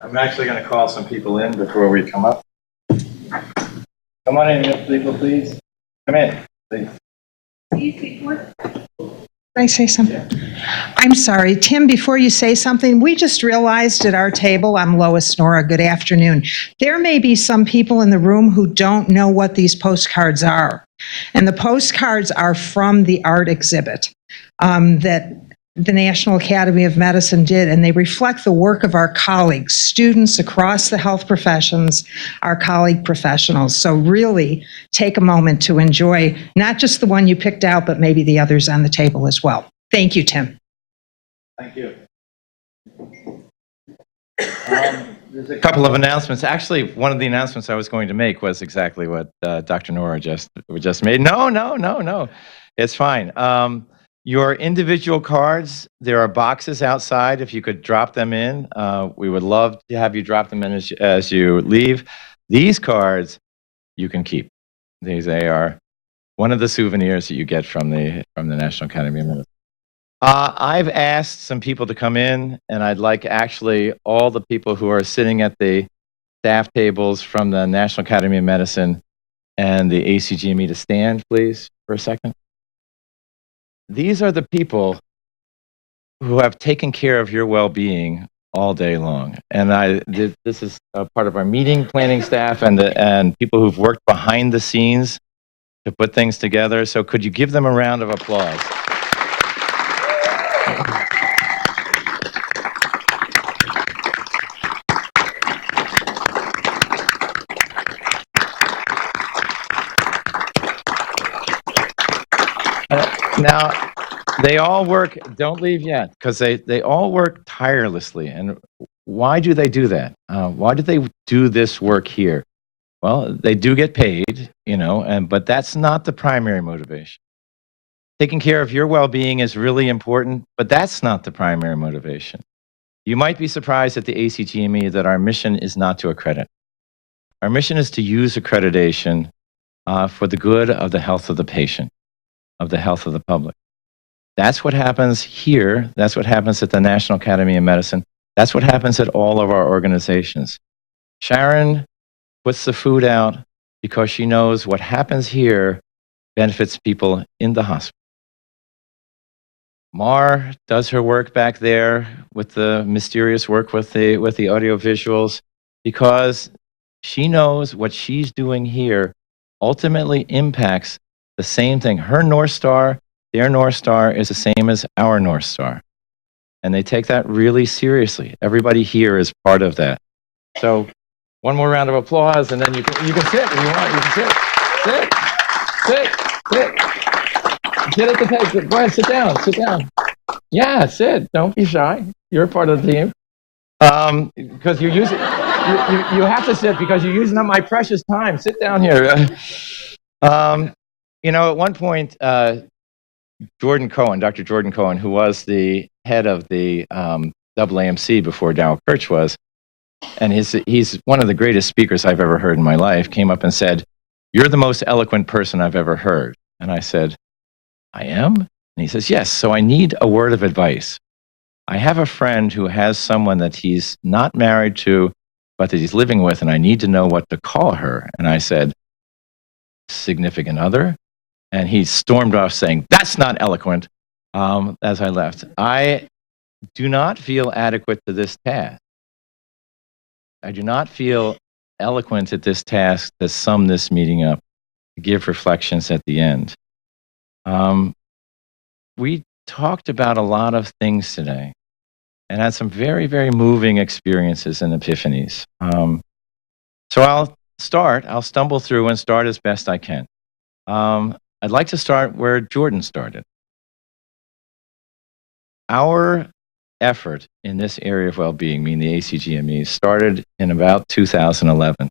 I'm actually going to call some people in before we come up. Come on in, people, please. Come in, please. Can I say something? I'm sorry, Tim, before you say something, we just realized at our table, I'm Lois Nora, good afternoon. There may be some people in the room who don't know what these postcards are. And the postcards are from the art exhibit that the National Academy of Medicine did, and they reflect the work of our colleagues, students across the health professions, our colleague professionals. So really take a moment to enjoy not just the one you picked out, but maybe the others on the table as well. Thank you, Tim. Thank you. There's a couple of announcements. Actually, one of the announcements I was going to make was exactly what Dr. Nora just made. No. It's fine. Your individual cards, there are boxes outside. If you could drop them in, we would love to have you drop them in as you leave. These cards you can keep. They are one of the souvenirs that you get from the National Academy of Medicine. I've asked some people to come in, and I'd like actually all the people who are sitting at the staff tables from the National Academy of Medicine and the ACGME to stand, please, for a second. These are the people who have taken care of your well-being all day long. And this is part of our meeting planning staff and people who've worked behind the scenes to put things together. So could you give them a round of applause? Now, they all work, don't leave yet, because they all work tirelessly. And why do they do that? Why do they do this work here? Well, they do get paid, but that's not the primary motivation. Taking care of your well-being is really important, but that's not the primary motivation. You might be surprised at the ACGME that our mission is not to accredit. Our mission is to use accreditation for the good of the health of the patient, of the health of the public. That's what happens here. That's what happens at the National Academy of Medicine. That's what happens at all of our organizations. Sharon puts the food out because she knows what happens here benefits people in the hospital. Mar does her work back there with the mysterious work with the audio visuals because she knows what she's doing here ultimately impacts the same thing. Her North Star, their North Star is the same as our North Star. And they take that really seriously. Everybody here is part of that. So one more round of applause, and then you can sit if you want. You can sit. Sit at the table. Go ahead, sit down. Yeah, sit. Don't be shy. You're part of the team. Because you're using, you have to sit because you're using up my precious time. Sit down here. At one point, Dr. Jordan Cohen, who was the head of the AAMC before Darryl Kirch was, and he's one of the greatest speakers I've ever heard in my life, came up and said, "You're the most eloquent person I've ever heard." And I said, "I am?" And he says, "Yes, so I need a word of advice. I have a friend who has someone that he's not married to, but that he's living with, and I need to know what to call her." And I said, "Significant other?" And he stormed off saying, "That's not eloquent," as I left. I do not feel adequate to this task. I do not feel eloquent at this task to sum this meeting up, to give reflections at the end. We talked about a lot of things today and had some very, very moving experiences and epiphanies. So I'll stumble through and start as best I can. I'd like to start where Jordan started. Our effort in this area of well-being, meaning the ACGME, started in about 2011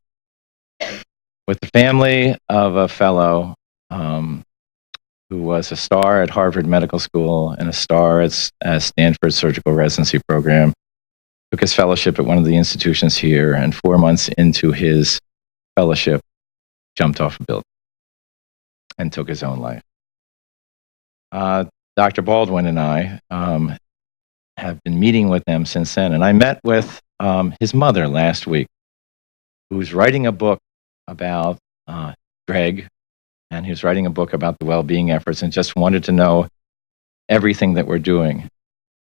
with the family of a fellow who was a star at Harvard Medical School and a star at Stanford Surgical Residency Program, took his fellowship at one of the institutions here, and 4 months into his fellowship, jumped off a building and took his own life. Dr. Baldwin and I have been meeting with them since then. And I met with his mother last week, who's writing a book about Greg, and who's writing a book about the well-being efforts, and just wanted to know everything that we're doing.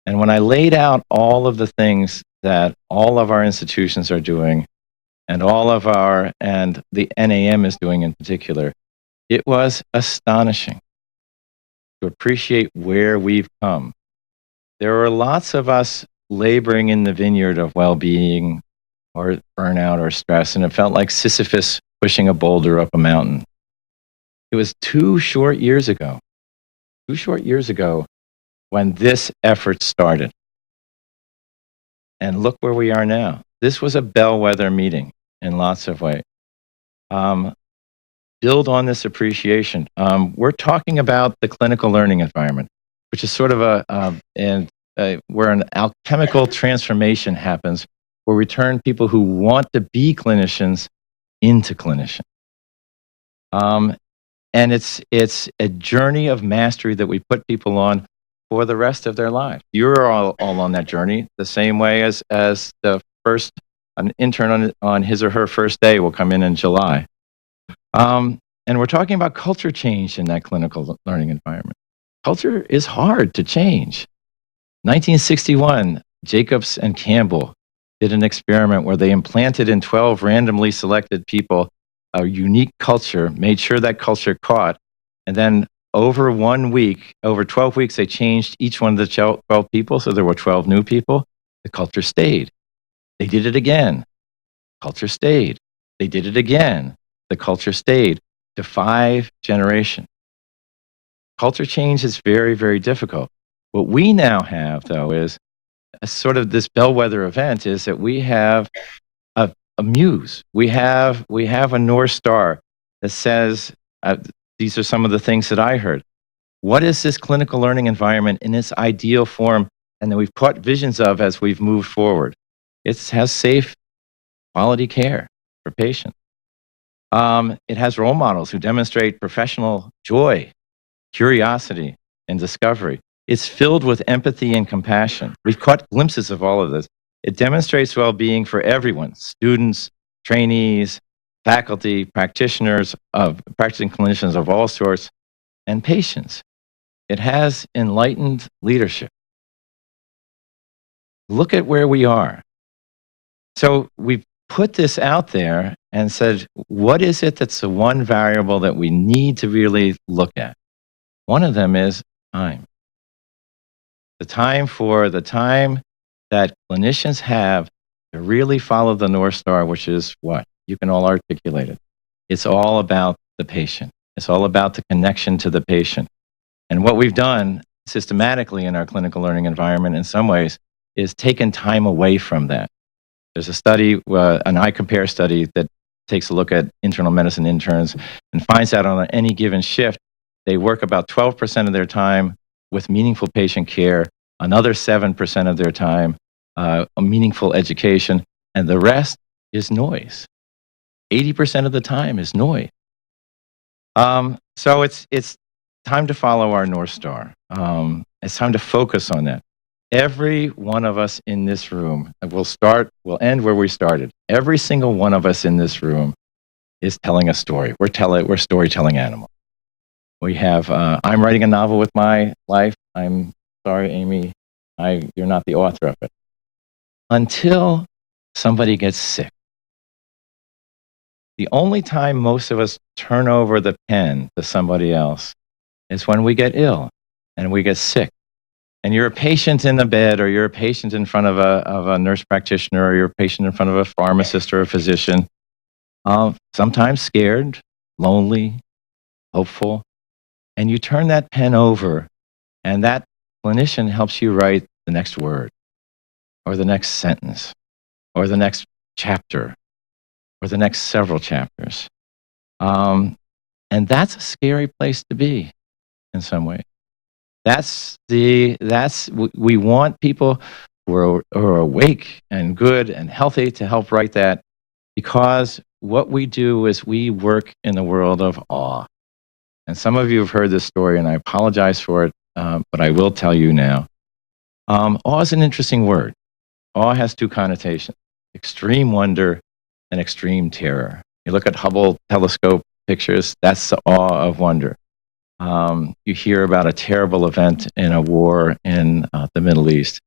And when I laid out all of the things that all of our institutions are doing, and the NAM is doing in particular, it was astonishing to appreciate where we've come. There were lots of us laboring in the vineyard of well-being or burnout or stress, and it felt like Sisyphus pushing a boulder up a mountain. It was 2 short years ago, when this effort started. And look where we are now. This was a bellwether meeting in lots of ways. Build on this appreciation. We're talking about the clinical learning environment, which is sort of where an alchemical transformation happens, where we turn people who want to be clinicians into clinicians. And it's a journey of mastery that we put people on for the rest of their lives. You're all on that journey the same way as an intern on his or her first day will come in July. And we're talking about culture change in that clinical learning environment. Culture is hard to change. 1961, Jacobs and Campbell did an experiment where they implanted in 12 randomly selected people a unique culture, made sure that culture caught, and then over 12 weeks, they changed each one of the 12 people, so there were 12 new people. The culture stayed. They did it again. Culture stayed. They did it again. The culture stayed to 5 generations. Culture change is very, very difficult. What we now have, though, is a sort of this bellwether event is that we have a muse. We have a North Star that says, these are some of the things that I heard. What is this clinical learning environment in its ideal form, and that we've caught visions of as we've moved forward? It has safe, quality care for patients. It has role models who demonstrate professional joy, curiosity, and discovery. It's filled with empathy and compassion. We've caught glimpses of all of this. It demonstrates well-being for everyone, students, trainees, faculty, practitioners, practicing clinicians of all sorts, and patients. It has enlightened leadership. Look at where we are. So we put this out there and said, what is it that's the one variable that we need to really look at? One of them is time. The time that clinicians have to really follow the North Star, which is what? You can all articulate it. It's all about the patient. It's all about the connection to the patient. And what we've done systematically in our clinical learning environment in some ways is taken time away from that. There's a study, an iCompare study that takes a look at internal medicine interns and finds out on any given shift, they work about 12% of their time with meaningful patient care, another 7% of their time, a meaningful education, and the rest is noise. 80% of the time is noise. So it's time to follow our North Star. It's time to focus on that. Every one of us in this room, we'll end where we started. Every single one of us in this room is telling a story. We're storytelling animals. We have, I'm writing a novel with my life. I'm sorry, Amy, you're not the author of it. Until somebody gets sick. The only time most of us turn over the pen to somebody else is when we get ill and we get sick. And you're a patient in the bed, or you're a patient in front of a nurse practitioner, or you're a patient in front of a pharmacist or a physician, sometimes scared, lonely, hopeful. And you turn that pen over, and that clinician helps you write the next word, or the next sentence, or the next chapter, or the next several chapters. And that's a scary place to be in some way. We want people who are awake and good and healthy to help write that, because what we do is we work in the world of awe. And some of you have heard this story, and I apologize for it, but I will tell you now. Awe is an interesting word. Awe has two connotations: extreme wonder and extreme terror. You look at Hubble telescope pictures, that's the awe of wonder. You hear about a terrible event in a war in the Middle East,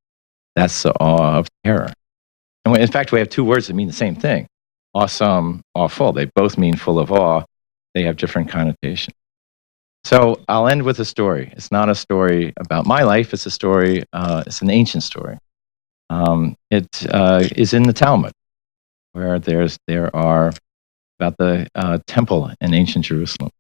that's the awe of terror. And in fact, we have two words that mean the same thing: awesome, awful. They both mean full of awe. They have different connotations. So I'll end with a story. It's not a story about my life. It's a story. It's an ancient story. It is in the Talmud, where there are about the temple in ancient Jerusalem,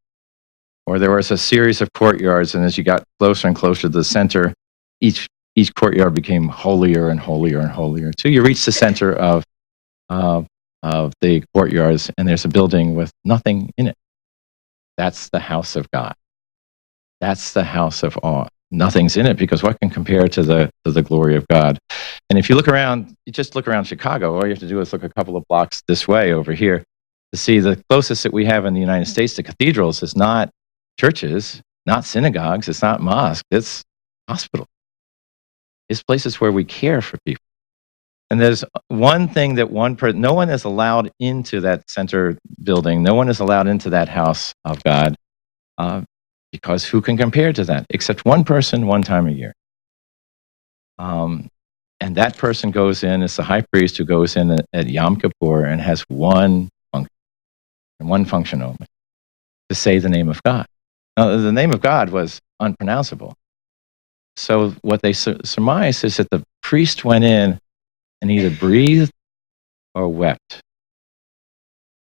where there was a series of courtyards, and as you got closer and closer to the center, each courtyard became holier and holier and holier, till you reach the center of the courtyards, and there's a building with nothing in it. That's the house of God. That's the house of awe. Nothing's in it, because what can compare to the glory of God? And if you look around, you just look around Chicago, all you have to do is look a couple of blocks this way over here to see the closest that we have in the United States to cathedrals is not churches, not synagogues, it's not mosques, it's hospitals. It's places where we care for people. And there's one thing that no one is allowed into that center building, no one is allowed into that house of God, because who can compare to that except one person one time a year? And that person goes in, it's the high priest who goes in at Yom Kippur and has one function only: to say the name of God. Now, the name of God was unpronounceable. So what they surmise is that the priest went in and either breathed or wept.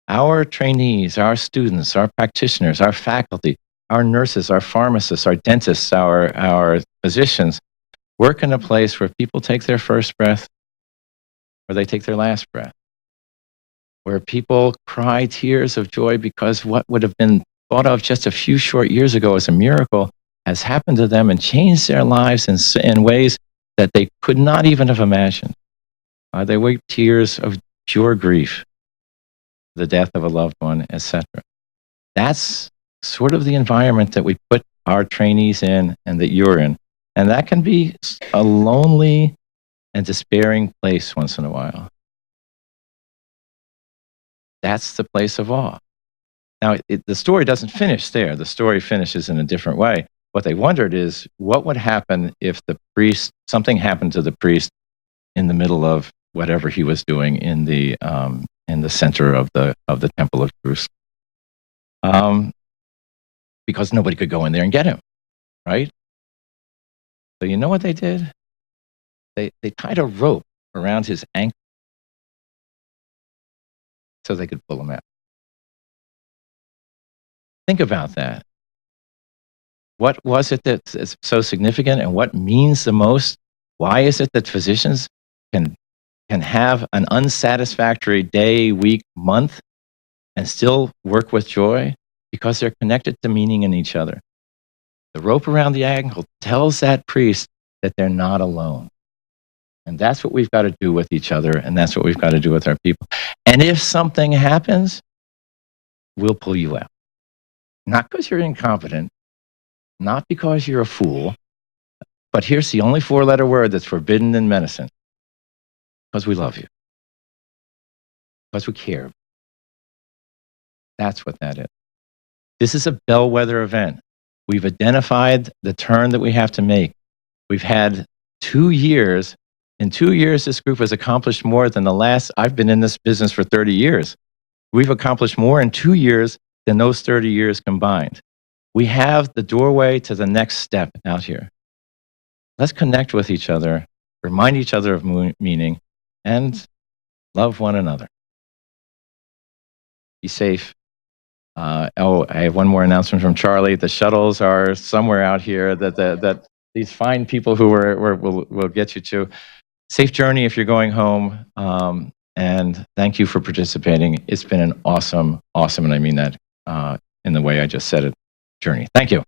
Our trainees, our students, our practitioners, our faculty, our nurses, our pharmacists, our dentists, our physicians work in a place where people take their first breath or they take their last breath, where people cry tears of joy because what would have been thought of just a few short years ago as a miracle has happened to them and changed their lives in ways that they could not even have imagined. They weep tears of pure grief, the death of a loved one, etc. That's sort of the environment that we put our trainees in and that you're in. And that can be a lonely and despairing place once in a while. That's the place of awe. Now, the story doesn't finish there. The story finishes in a different way. What they wondered is, what would happen if something happened to the priest in the middle of whatever he was doing in the center of the temple of Jerusalem, because nobody could go in there and get him, right? So you know what they did? They tied a rope around his ankle so they could pull him out. Think about that. What was it that's so significant, and what means the most? Why is it that physicians can have an unsatisfactory day, week, month, and still work with joy? Because they're connected to meaning in each other. The rope around the ankle tells that priest that they're not alone. And that's what we've got to do with each other, and that's what we've got to do with our people. And if something happens, we'll pull you out. Not because you're incompetent, not because you're a fool, but here's the only four-letter word that's forbidden in medicine: because we love you, because we care. That's what that is. This is a bellwether event. We've identified the turn that we have to make. We've had 2 years. In 2 years, this group has accomplished more than I've been in this business for 30 years. We've accomplished more in 2 years than those 30 years combined. We have the doorway to the next step out here. Let's connect with each other, remind each other of meaning, and love one another. Be safe. I have one more announcement from Charlie. The shuttles are somewhere out here that these fine people who will get you to. Safe journey if you're going home, and thank you for participating. It's been an awesome, and I mean that in the way I just said it, journey. Thank you.